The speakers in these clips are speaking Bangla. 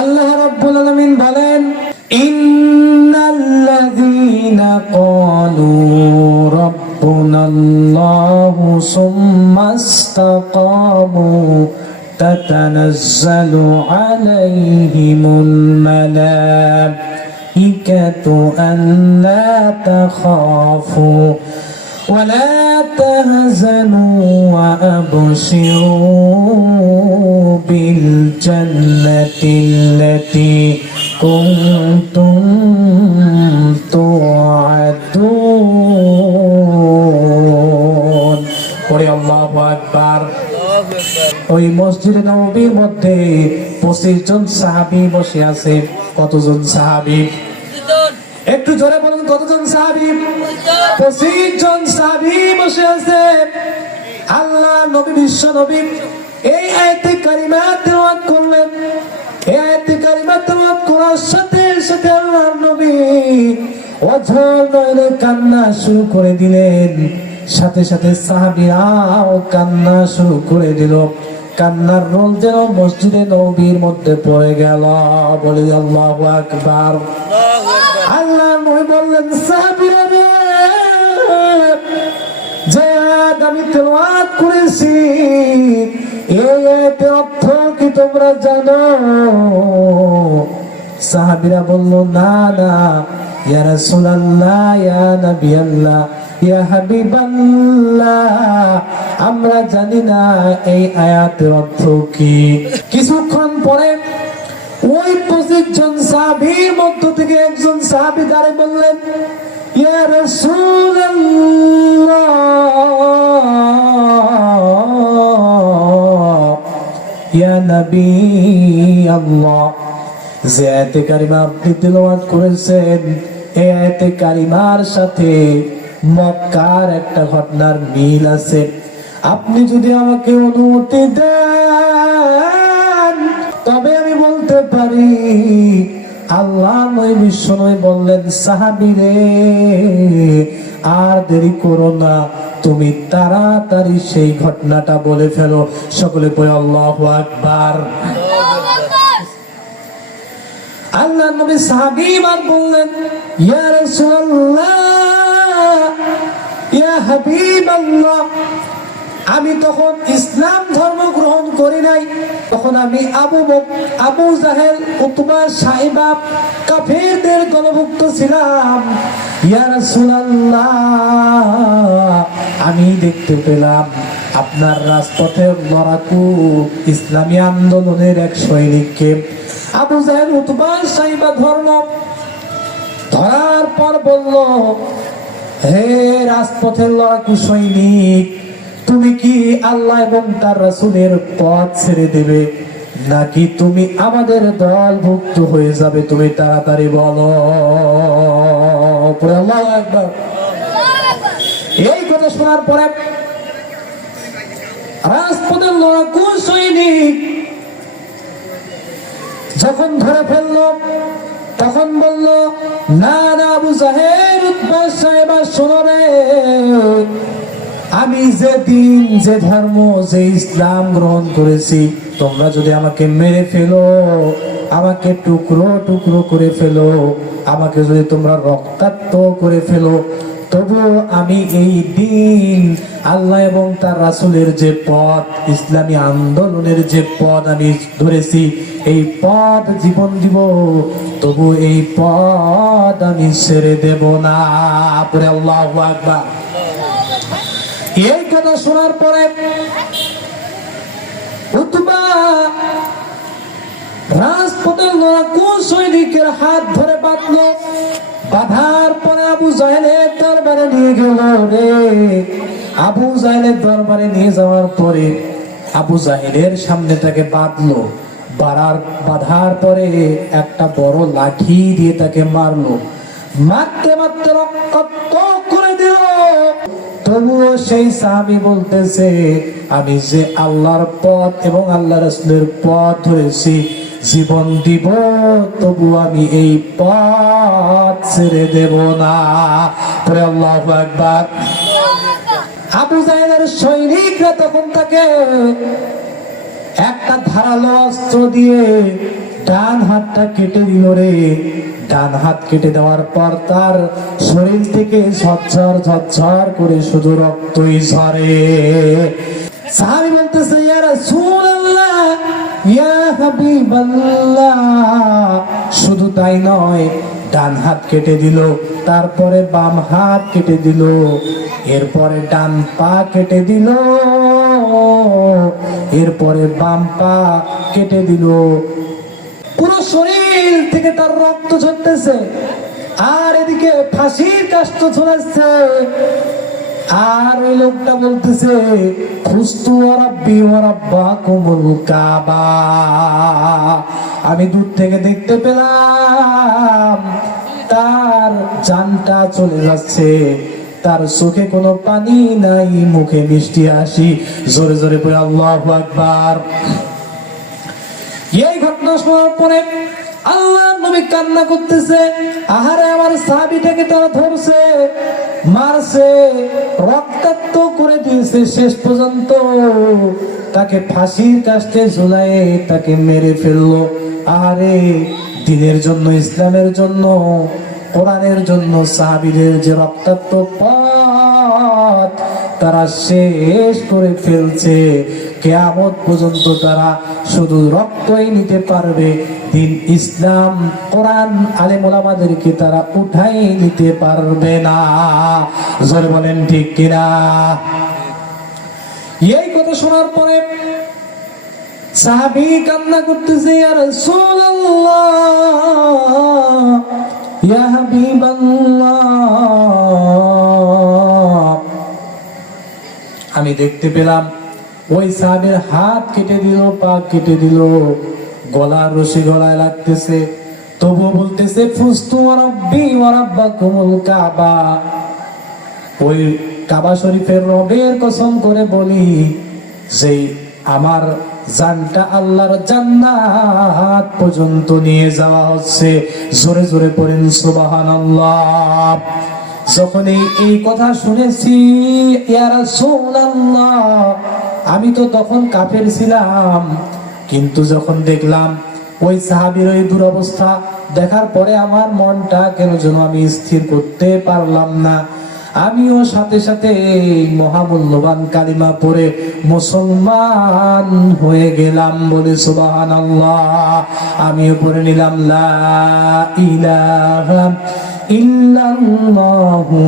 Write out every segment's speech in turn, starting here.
আল্লাহ রাব্বুল আলামিন বলেন, ইন্নাল্লাযীনা ক্বালু রাব্বুনাল্লাহু সুম্মা ইসতাকামু তাতানাজ্জালু আলাইহিমুল মালাইকাতু আল্লা তাখাফু ولا تهزنوا وأبشروا بالجنة التي كنتم توعدون الله أكبر ওই মসজিদে নববীর মধ্যে 25 জন সাহাবী বসে আছে। কতজন সাহাবী? একটু জোরে বলুন, কতজন সাহাবী? 25 জন সাহাবী বসে আছে। আল্লাহ নবী, বিশ্ব নবী এই আয়াতে কারিমা তেলাওয়াত করলেন। এই আয়াতে কারিমা তেলাওয়াত করার সাথে সাথে আল্লাহর নবী অঝর নয়নে কান্না শুরু করে দিলেন। সাথে সাথে সাহাবীরাও কান্না শুরু করে দিল। কান্নার রোল যেন মসজিদে নববীর মধ্যে পড়ে গেল। বলি আল্লাহু আকবার। আল্লাহ নবী বললেন, সাহাবীরা রে, যে আয়াত আমি তেলাওয়াত করেছি এই আয়াতের অর্থ কি তোমরা জানো? সাহাবীরা বলল, না না ইয়া রাসূলুল্লাহ, ইয়া নবী আল্লাহ, ইয়া হাবিবাল্লাহ, আমরা জানি না এই আয়াতের অর্থ কি। কিছুক্ষণ পরে ওই 25 জন সাহাবীর মধ্য থেকে একজন সাহাবী দাঁড়িয়ে বললেন, ইয়া রাসূলুল্লাহ, ইয়া নবী আল্লাহ, যে আয়াতে কারিমা আপনি তেলাওয়াত করেছেন এই আয়াতে কারিমার সাথে মক্কার একটা ঘটনার মিল আছে। আপনি যদি আমাকে অনুমতি দেন তবে আমি বলতে পারি। আল্লাহ নবী, বিশ্ব নবী বললেন, সাহাবীরে আর দেরি করো না, তুমি তাড়াতাড়ি সেই ঘটনাটা বলে ফেলো। সকলে পড়ে আল্লাহু আকবার। আল্লাহ নবী সাহাবীবার বললেন, ইয়া রাসূলুল্লাহ, ইয়া হাবিবাল্লাহ, আমি তখন ইসলাম ধর্ম গ্রহণ করি নাই। তখন আমি আবু জাহেল, উতবা, সাইবা কাফেরদের দলভুক্ত ছিলাম। ইয়া রাসূলুল্লাহ, আমি দেখতে পেলাম আপনার রাজপথের লড়াকু ইসলামী আন্দোলনের এক সৈনিককে আবু জাহেল, উতবা, সাইবা ধর্ম ধরার পর বলল, হে রাজপথের লড়াকু সৈনিক, তুমি কি আল্লাহ এবং তার রাসূলের পথ ছেড়ে দেবে নাকি তুমি আমাদের দলভুক্ত হয়ে যাবে? তুমি তাড়াতাড়ি বলো। আল্লাহু আকবার। এই কথা শোনার পরে রাজপথের লড়াকু সৈনিক যখন ধরে ফেললো তখন বলল, না না আবু জাহেল, উতবা, সাইবা, শোনো রে, আমি যে দিন, যে ধর্ম, যে ইসলাম গ্রহণ করেছি, তোমরা যদি আমাকে মেরে ফেলো, আমাকে টুকরো টুকরো করে ফেলো, আমাকে যদি তোমরা রক্তাক্ত করে ফেলো, তবুও আমি এই দিন আল্লাহ এবং তার রাসূলের যে পথ, ইসলামী আন্দোলনের যে পথ আমি ধরেছি, এই পথ জীবন দিব, তবু এই পথ আমি ছেড়ে দেব না। পরে আল্লাহু আকবার। এই কথা শোনার পরে উতবা রাজপথের লড়াকু সৈনিকের হাত ধরে বাঁধলো। বাঁধার পরে আবু জাহেলের দরবারে নিয়ে গেল রে। আবু জাহেলের দরবারে নিয়ে যাওয়ার পরে আবু জাহেলের সামনে তাকে বাঁধলো। বাঁধার পরে একটা বড় লাঠি দিয়ে তাকে মারলো। মারতে মারতে রক্তাক্ত করে দিল। তবুও সেই সাহাবী বলতেছে, আমি যে আল্লাহর পথ এবং আল্লাহ রাসূলের পথ ধরেছি, জীবন দিব, তবু আমি এই পথ ছেড়ে দেব না। পরে আল্লাহু আকবার। আবু জাহেলের সৈনিকরা তখন তাকে একটা ধারালো অস্ত্র দিয়ে ডান হাতটা কেটে দিল রে। ডান হাত কেটে দেওয়ার পর তার শরীর থেকে ঝরঝর ঝরঝর করে শুধু রক্তই ঝরে। সাহাবী বলতেছে, ইয়া রাসূলুল্লাহ, ইয়া হাবিবাল্লাহ, শুধু তাই নয়, ডান হাত কেটে দিল, তারপরে বাম হাত কেটে দিল, এরপরে ডান পা কেটে দিল, এরপরে বাম পা কেটে দিল। পুরো শরীর থেকে তার রক্ত ঝরতেছে, আর এদিকে ফাঁসির কাষ্ঠ ঝুলাচ্ছে। আর ওই লোকটা বলতেছে, খুস্তু রাব্বি ওয়া রাব্বাকুমুল কাবা। আমি দূর থেকে দেখতে পেলাম তার জানটা চলে যাচ্ছে, তার চোখে কোনো পানি নাই, মুখে মিষ্টি হাসি। জোরে জোরে পড়ে আল্লাহু আকবার। এই ঘটনা শোনার পরে আল্লাহর নবী কান্না করতেছে। আহারে, আমার সাহাবীটাকে তারা ধরছে, মারছে, রক্তাক্ত করে দিয়েছে, শেষ পর্যন্ত তাকে ফাঁসির কাস্টে ঝুলায়ে তাকে মেরে ফেললো। আহারে, দ্বীনের জন্য, ইসলামের জন্য, কোরআনের জন্য সাহাবীদের যে রক্তাক্ত পথ তারা শেষ করে ফেলছে। কিয়ামত পর্যন্ত তারা শুধু রক্তই নিতে পারবে, দিন ইসলাম, কোরআন, আলেম ওলামাদেরকে তারা উঠাই নিতে পারবে না। জোরে বলেন ঠিক কিনা? এই কথা শোনার পরে সাহাবী কান্না করতেছে, ইয়া রাসূলুল্লাহ, ইয়া হাবিবাল্লাহ, আমি দেখতে পেলাম ওই সাহাবীর হাত কেটে দিল, পা কেটে দিল, গলার রশি গলায় লাগতেছে, তবুও বলতেছে, ফুস্তু রাব্বি ওয়া রাব্বাকুমুল কাবা। ওই কাবা শরীফের রবের কসম করে বলি যে আমার জানটা আল্লাহর জান্নাত পর্যন্ত নিয়ে যাওয়া হচ্ছে। জোরে জোরে পড়েন সুবহানাল্লাহ। যখন এই কথা শুনেছি, ইয়া রাসূলুল্লাহ, আমি তো তখন কাফের ছিলাম, কিন্তু যখন দেখলাম ওই সাহাবীর ওই দুরবস্থা দেখার পরে আমার মনটা কেন যেন আমি স্থির করতে পারলাম না। আমিও সাথে সাথে মহামূল্যবান কালিমা পড়ে মুসলমান হয়ে গেলাম। বলে সুবহানাল্লাহ। আমিও পড়ে নিলাম লা ইলাহা ইল্লাল্লাহু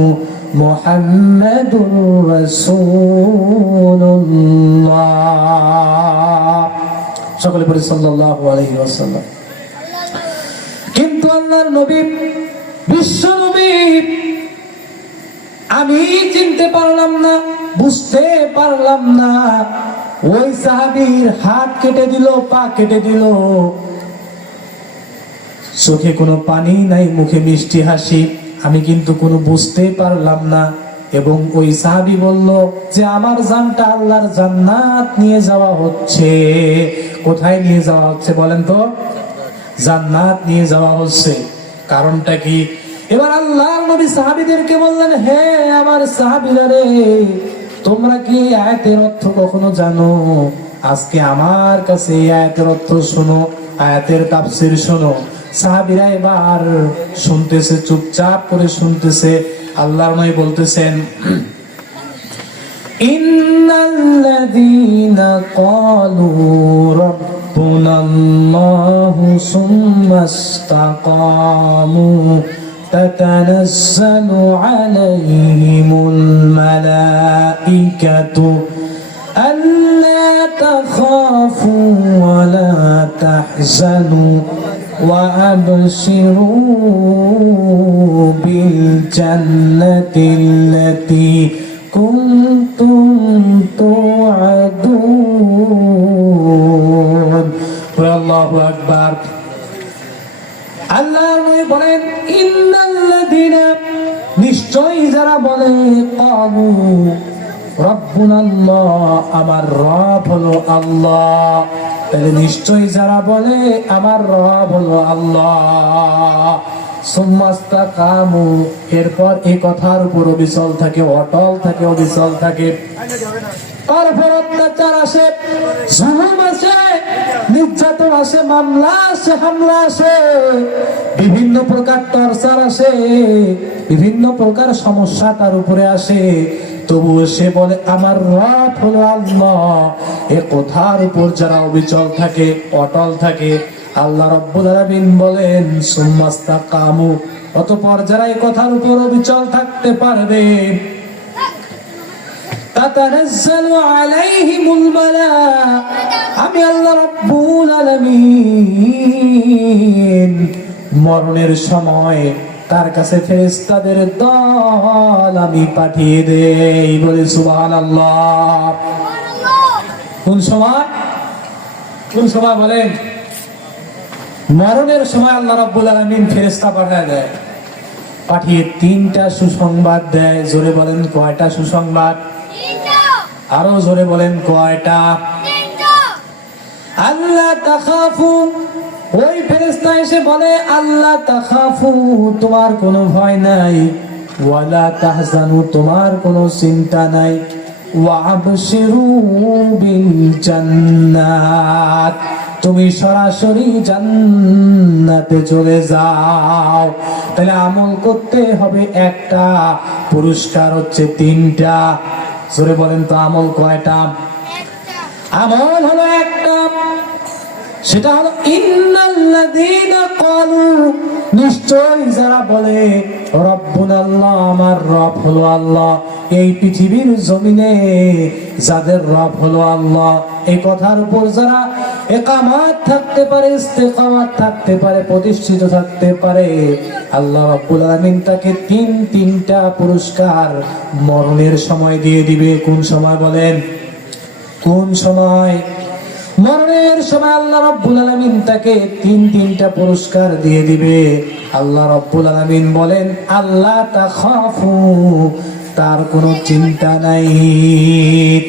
মুহাম্মাদুর রাসূলুল্লাহ। সকলে পড়ি সাল্লাল্লাহু আলাইহি ওয়াসাল্লাম। কিন্তু আল্লাহর নবী, বিশ্ব নবী, আমি চিনতে পারলাম না, বুঝতে পারলাম না। ওই সাহাবীর হাত কেটে দিল, পা কেটে দিল, চোখে কোনো পানি নাই, মুখে মিষ্টি হাসি, আমি কিন্তু কোনো বুঝতে পারলাম না। এবং ওই সাহাবী বলল যে আমার জানটা আল্লাহর জান্নাত নিয়ে যাওয়া হচ্ছে। কোথায় নিয়ে যাওয়া হচ্ছে বলেন তো? জান্নাত নিয়ে যাওয়া হচ্ছে। কারণটা কি? এবার আল্লাহর নবী সাহাবীদেরকে বললেন, হে আমার সাহাবীরা রে, তোমরা কি আয়াতের অর্থ কখনো জানো? আজকে আমার কাছে এই আয়াতের অর্থ শোনো, আয়াতের তাফসীর শোনো। সাহাবীরা এবার শুনতেছে, চুপচাপ করে শুনতেছে। আল্লাহর নবী বলতেছেন, ইন্নাল্লাযীনা ক্বালু রাব্বুনাল্লাহু সুম্মা ইসতাকামু তাতানাজ্জালু আলাইহিমুল মালাঈকাতু আল্লা তাখাফু ওয়া লা তাহজানু وأبشروا بالجنة التي كنتم توعدون. الله أكبر. আল্লাহ বলেন, ইন্নাল্লাযীনা, নিশ্চয়ই যারা বলে, ক্বালু রাব্বুনাল্লাহ, আমার রব হলো আল্লাহ। তাহলে নিশ্চয়ই যারা বলে আমার রব হলো আল্লাহ, সুম্মা ইসতাকামু, এরপর এই কথার উপর অবিচল থাকে, অটল থাকে, অবিচল থাকে। তারপর অত্যাচার আসে, জুলুম আসে, নির্যাতন আসে, মামলা আসে, হামলা আসে, বিভিন্ন প্রকার টর্চার আসে, বিভিন্ন প্রকার সমস্যা তার উপরে আসে। তবুও সে বলে আমার রব হলো আল্লাহ। এ কথার উপর যারা অবিচল থাকে, অটল থাকে, আল্লাহ রাব্বুল আলামিন বলেন সুম্মাস্তাকামু, অতঃপর যারা এই কথার উপর অবিচল থাকতে পারবে, তাতানাজ্জালু আলাইহিমুল মালাইকা, আমি আল্লাহ রাব্বুল আলামিন মরণের সময় তার কাছে ফেরেশতাদের দল আমি পাঠিয়ে দেই। বলে সুবহানাল্লাহ। কোন সময়? কোন সময় বলেন? মরণের সময় আল্লাহ রাব্বুল আলামিন ফেরেশতা পাঠিয়ে দেয়, পাঠিয়ে তিনটা সুসংবাদ দেয়। জোরে বলেন কয়টা সুসংবাদ? আরো জোরে বলেন কয়টা? আল্লাহ তাখাফু, ওই ফেরেশতা এসে বলে আল্লাহ তাখাফু, তোমার কোনো ভয় নাই, ওয়ালা তাহজানু, তোমার কোনো চিন্তা নাই, ওয়া আবশিরু বিল জান্নাত, তুমি সরাসরি জান্নাতে চলে যাও। তাহলে আমল করতে হবে একটা, পুরস্কার হচ্ছে তিনটা। জোরে বলেন তো আমল কয়টা? আমল হলো একটা, সেটা হলো ইন্নাল্লাযীনা ক্বালু, নিশ্চয় যারা বলে রব্বুনাল্লাহ, আমার রব হলো আল্লাহ, এই পৃথিবীর জমিনে যাদের রব হলো আল্লাহ, এই কথার উপর যারা ইকামাত থাকতে পারে, ইস্তেকামাত থাকতে পারে, প্রতিষ্ঠিত থাকতে পারে, আল্লাহ রাব্বুল আলামিন তাকে তিনটা পুরস্কার মরণের সময় দিয়ে দিবে। কোন সময় বলেন? কোন সময়? মরণের সময় আল্লাহ রাব্বুল আলামিন তাকে তিনটা পুরস্কার দিয়ে দিবে। আল্লাহ রাব্বুল আলামিন বলেন আল্লাহ তাখাফু, তার কোনো চিন্তা নাই।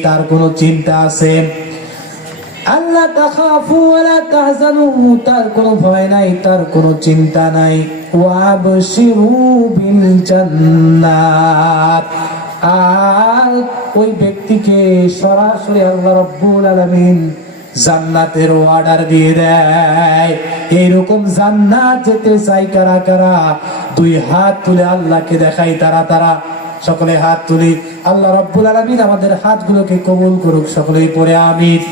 তার কোনো চিন্তা আছে? আল্লাহ তাখাফু ওয়ালা তাহজানু, তার কোনো ভয় নাই, তার কোনো চিন্তা নাই। ওয়াবশিরু বিল জান্নাত, আর ওই ব্যক্তিকে সরাসরি আল্লাহ রাব্বুল আলামিন জান্নাতের অর্ডার দিয়ে দেয়। এইরকম জান্নাত যেতে চাই কারা কারা? দুই হাত তুলে আল্লাহকে দেখাই তারা সকলে হাত তুলি। আল্লাহ রাব্বুল আলামিন আমাদের হাতগুলোকে কবুল করুক, সকলেই পড়ে আমিন।